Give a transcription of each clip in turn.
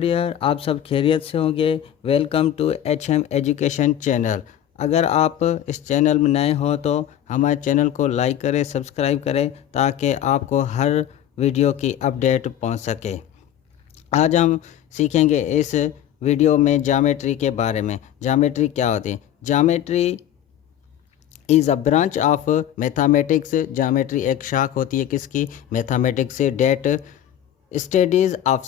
Dear, आप सब खैरियत से होंगे। Welcome to HM education channel. अगर आप इस चैनल में नए हो तो हमारे चैनल को लाइक करें, सब्सक्राइब करें ताकि आपको हर वीडियो की अपडेट पहुंच सके। आज हम सीखेंगे इस वीडियो में ज्योमेट्री के बारे में। ज्योमेट्री क्या होती है? Geometry is a branch of mathematics. Geometry एक शाख होती है किसकी? मैथमेटिक्स से। That studies of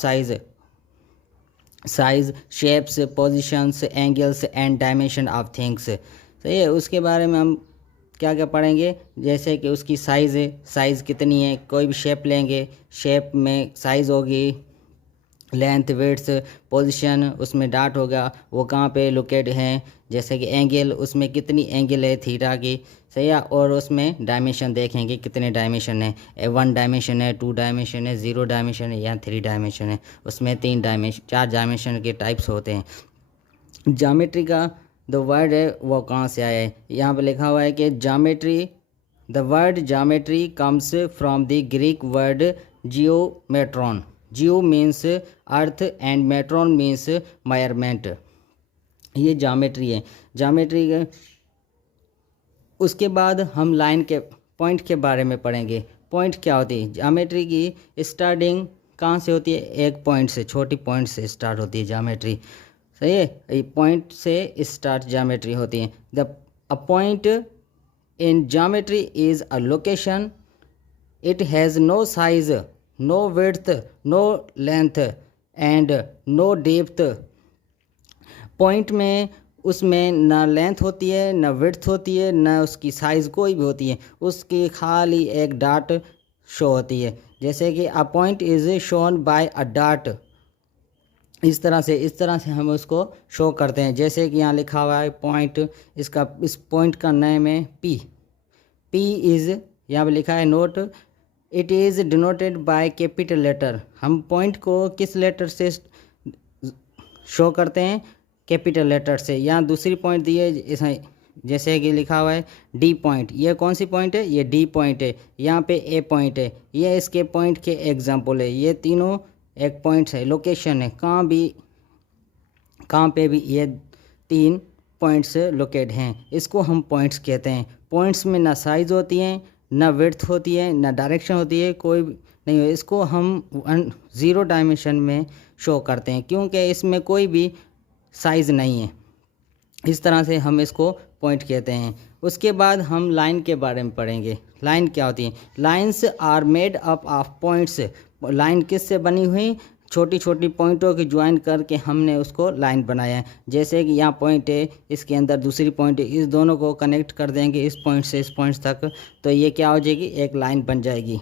size, shapes, positions, angles and dimension of things. सही है। उसके बारे में हम क्या क्या पढ़ेंगे? जैसे कि उसकी साइज़ है, साइज़ कितनी है। कोई भी शेप लेंगे, शेप में साइज़ होगी, लेंथ, विड्थ, पोजीशन, उसमें डॉट होगा, वो कहाँ पे लोकेट हैं। जैसे कि एंगल, उसमें कितनी एंगल है थीटा की। सही है। और उसमें डायमेंशन देखेंगे कितने डायमेंशन है। 1 डायमेंशन है, 2 डायमेंशन है, 0 डायमेंशन है या 3 डायमेंशन है। उसमें 4 डायमेंशन के टाइप्स होते हैं। ज्योमेट्री का द वर्ड है वो कहाँ से आया है? यहाँ पे लिखा हुआ है कि geometry, the word geometry comes from the Greek word geometron. Geo means earth and metron means measurement. ये ज्योमेट्री है। ज्योमेट्री के उसके बाद हम लाइन के पॉइंट के बारे में पढ़ेंगे। पॉइंट क्या होती है? ज्योमेट्री की स्टार्टिंग कहाँ से होती है? एक पॉइंट से, छोटी पॉइंट से स्टार्ट होती है ज्योमेट्री। सही है। पॉइंट से स्टार्ट ज्योमेट्री होती है। A point in geometry is a location. It has no size, no width, no length and no depth. Point में उसमें ना लेंथ होती है, ना विड्थ होती है, ना उसकी साइज़ कोई भी होती है। उसकी खाली एक डॉट शो होती है। जैसे कि a point is shown by a dot. इस तरह से हम उसको शो करते हैं। जैसे कि यहाँ लिखा हुआ है पॉइंट, इस पॉइंट का नेम है पी। पी इज़, यहाँ पे लिखा है note, it is denoted by capital letter. हम पॉइंट को किस लेटर से शो करते हैं? कैपिटल लेटर से। यहाँ दूसरी पॉइंट दी है, जैसे कि लिखा हुआ है डी पॉइंट। ये कौन सी पॉइंट है? ये डी पॉइंट है। यहाँ पे ए पॉइंट है। ये इसके पॉइंट के एग्जाम्पल है। ये तीनों एक पॉइंट्स है, लोकेशन है। कहाँ पे भी ये 3 पॉइंट्स लोकेट हैं। इसको हम पॉइंट्स कहते हैं। पॉइंट्स में ना साइज़ होती है, ना विड्थ होती है, ना डायरेक्शन होती है, कोई नहीं है। इसको हम 0 डायमेंशन में शो करते हैं क्योंकि इसमें कोई भी साइज़ नहीं है। इस तरह से हम इसको पॉइंट कहते हैं। उसके बाद हम लाइन के बारे में पढ़ेंगे। लाइन क्या होती है? Lines are made up of points. Line किससे बनी हुई? छोटी छोटी पॉइंटों की ज्वाइन करके हमने उसको लाइन बनाया है। जैसे कि यहाँ पॉइंट है, इसके अंदर दूसरी पॉइंट है, इस दोनों को कनेक्ट कर देंगे इस पॉइंट से इस पॉइंट तक, तो ये क्या हो जाएगी? एक लाइन बन जाएगी।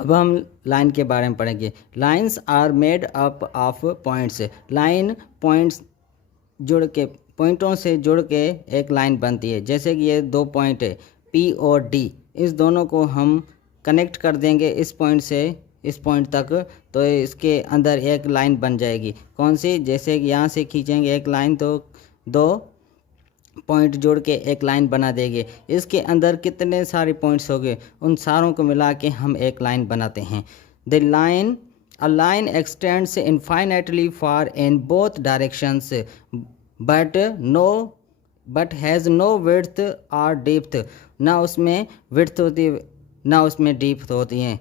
अब हम लाइन के बारे में पढ़ेंगे। Lines are made up of points. Line points पॉइंटों से जुड़ के एक लाइन बनती है। जैसे कि ये 2 पॉइंट है पी और डी, इस दोनों को हम कनेक्ट कर देंगे इस पॉइंट से इस पॉइंट तक, तो इसके अंदर एक लाइन बन जाएगी। कौन सी? जैसे कि यहाँ से खींचेंगे एक लाइन तो 2 पॉइंट जोड़ के एक लाइन बना देंगे। इसके अंदर कितने सारे पॉइंट्स हो गए, उन सारों को मिला के हम एक लाइन बनाते हैं। A line extends infinitely far in both directions, but has no width or depth. ना उसमें width होती है, ना उसमें depth होती है।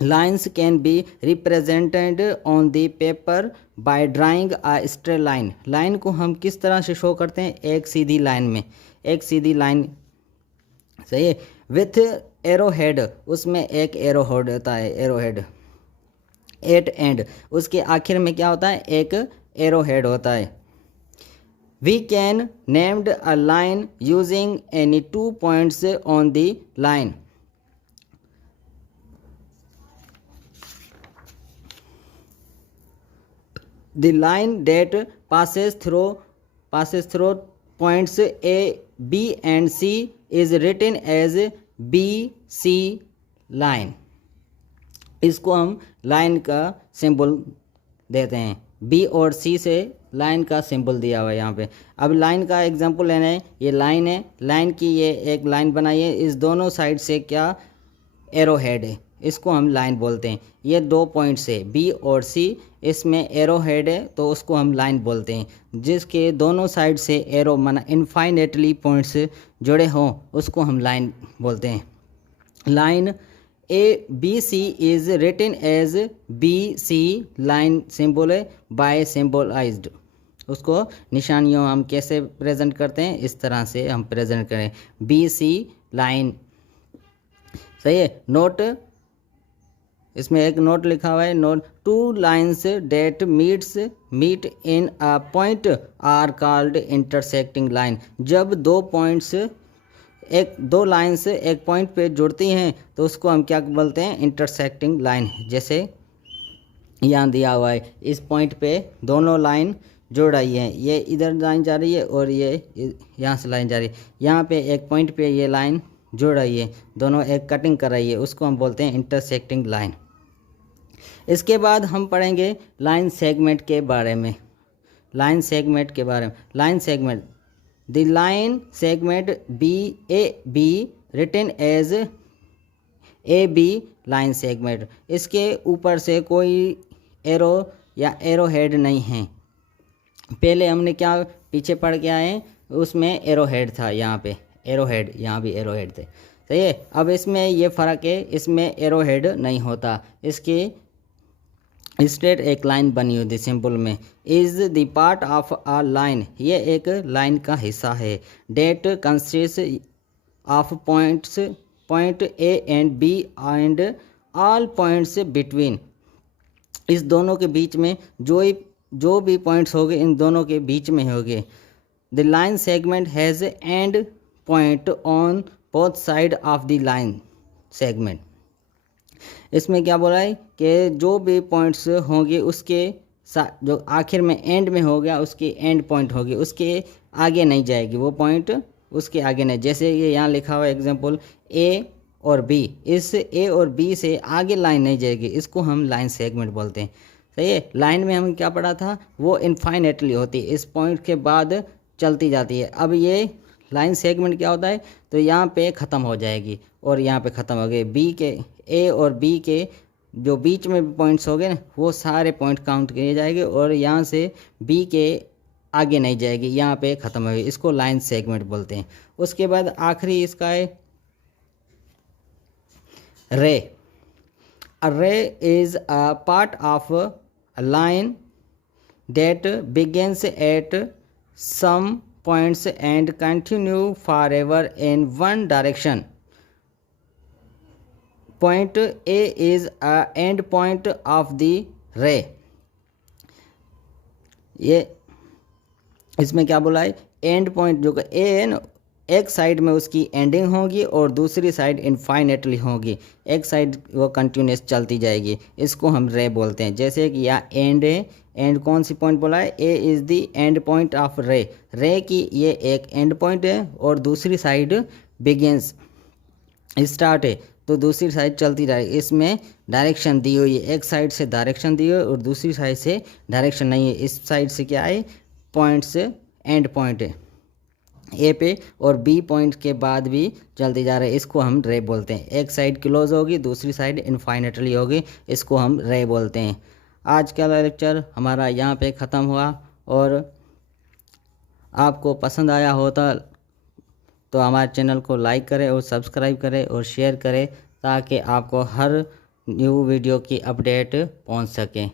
Lines can be represented on the paper by drawing a straight line. Line को हम किस तरह से शो करते हैं? एक सीधी लाइन में, एक सीधी लाइन। सही है। विथ एरो हेड, उसमें एक एरो हेड होता है, एरो हेड एट एंड, उसके आखिर में क्या होता है? एक एरो हेड होता है। We can named a line using any 2 points on the line. The line that passes through points A, B and C is written as BC line. इसको हम लाइन का सिंबल देते हैं। बी और सी से line का सिंबल दिया हुआ है यहाँ पे। अब लाइन का एग्जांपल लेना है। ये लाइन है, लाइन की ये एक लाइन बनाई है, इस दोनों साइड से क्या? एरो हेड है। इसको हम लाइन बोलते हैं। ये 2 पॉइंट्स है बी और सी, इसमें एरो हेड है तो उसको हम लाइन बोलते हैं। जिसके दोनों साइड से एरो माना इनफाइनेटली पॉइंट्स जुड़े हों उसको हम लाइन बोलते हैं। Line A B C is written as B C line symbol by symbolized. उसको निशानियों हम कैसे प्रेजेंट करते हैं, इस तरह से हम प्रेजेंट करें बी सी लाइन। सही है। नोट, इसमें एक नोट लिखा हुआ है, note 2 lines that meet in a point are called intersecting line. जब 2 पॉइंट्स दो लाइन्स एक पॉइंट पे जुड़ती हैं तो उसको हम क्या बोलते हैं, इंटरसेक्टिंग लाइन। जैसे यहाँ दिया हुआ है, इस पॉइंट पे दोनों लाइन जुड़ रही हैं, ये इधर लाइन जा रही है और ये यहाँ से लाइन जा रही है। यहाँ पे एक पॉइंट पे ये लाइन जुड़ रही है, दोनों एक कटिंग कर रही है, उसको हम बोलते हैं इंटरसेक्टिंग लाइन। इसके बाद हम पढ़ेंगे लाइन सेगमेंट के बारे में। लाइन सेगमेंट के बारे में, line segment, the line segment BAB written as AB line segment. इसके ऊपर से कोई एरो या एरो हेड नहीं है। पहले हमने क्या पीछे पढ़ के आए, उसमें एरो हेड था, यहाँ पे एरो हेड, यहाँ भी एरो हेड थे। सही है। अब इसमें ये फ़र्क है, इसमें एरो हेड नहीं होता, इसकी स्ट्रेट एक लाइन बनी हुई थी सिंपल में। Is the part of a line, ये एक लाइन का हिस्सा है। That consist of points, point A and B and all points between. इस दोनों के बीच में जो भी पॉइंट्स होंगे इन दोनों के बीच में होंगे। The line segment has and point on both side of the line segment. इसमें क्या बोला है कि जो भी पॉइंट्स होंगे उसके जो आखिर में एंड में हो गया उसकी एंड पॉइंट होगी, उसके आगे नहीं जाएगी, वो पॉइंट उसके आगे नहीं। जैसे ये यहाँ लिखा हुआ एग्जांपल A और B, इस A और B से आगे लाइन नहीं जाएगी, इसको हम लाइन सेगमेंट बोलते हैं। सही है। लाइन में हम क्या पढ़ा था, वो इनफाइनेटली होती है, इस पॉइंट के बाद चलती जाती है। अब ये लाइन सेगमेंट क्या होता है, तो यहाँ पे ख़त्म हो जाएगी और यहाँ पे ख़त्म हो गए। B के A और B के जो बीच में पॉइंट्स हो गए ना, वो सारे पॉइंट काउंट किए जाएंगे और यहाँ से B के आगे नहीं जाएगी, यहाँ पे ख़त्म हो गई, इसको लाइन सेगमेंट बोलते हैं। उसके बाद आखिरी इसका है रे। A ray is a part of a line that begins at some points and continue forever in one direction. Point A is a end point of the ray. ये इसमें क्या बोला है, एंड पॉइंट जो ए है ना, एक साइड में उसकी एंडिंग होगी और दूसरी साइड इनफाइनेटली होगी, एक साइड वो कंटिन्यूस चलती जाएगी, इसको हम रे बोलते हैं। जैसे कि यहाँ एंड है, एंड कौन सी पॉइंट बोला है, A is the end point of रे। रे की ये एक एंड पॉइंट है और दूसरी साइड बिगिंस स्टार्ट है, तो दूसरी साइड चलती रहेगी। इसमें डायरेक्शन दी हुई है, एक साइड से डायरेक्शन दी हुई है और दूसरी साइड से डायरेक्शन नहीं है। इस साइड से क्या है, पॉइंट्स एंड पॉइंट है ए पे और बी पॉइंट के बाद भी चलती जा रही है, इसको हम रे बोलते हैं। एक साइड क्लोज होगी, दूसरी साइड इनफाइनेटली होगी, इसको हम रे बोलते हैं। आज का लेक्चर हमारा यहाँ पे ख़त्म हुआ और आपको पसंद आया होता तो हमारे चैनल को लाइक करें और सब्सक्राइब करें और शेयर करें ताकि आपको हर न्यू वीडियो की अपडेट पहुँच सके।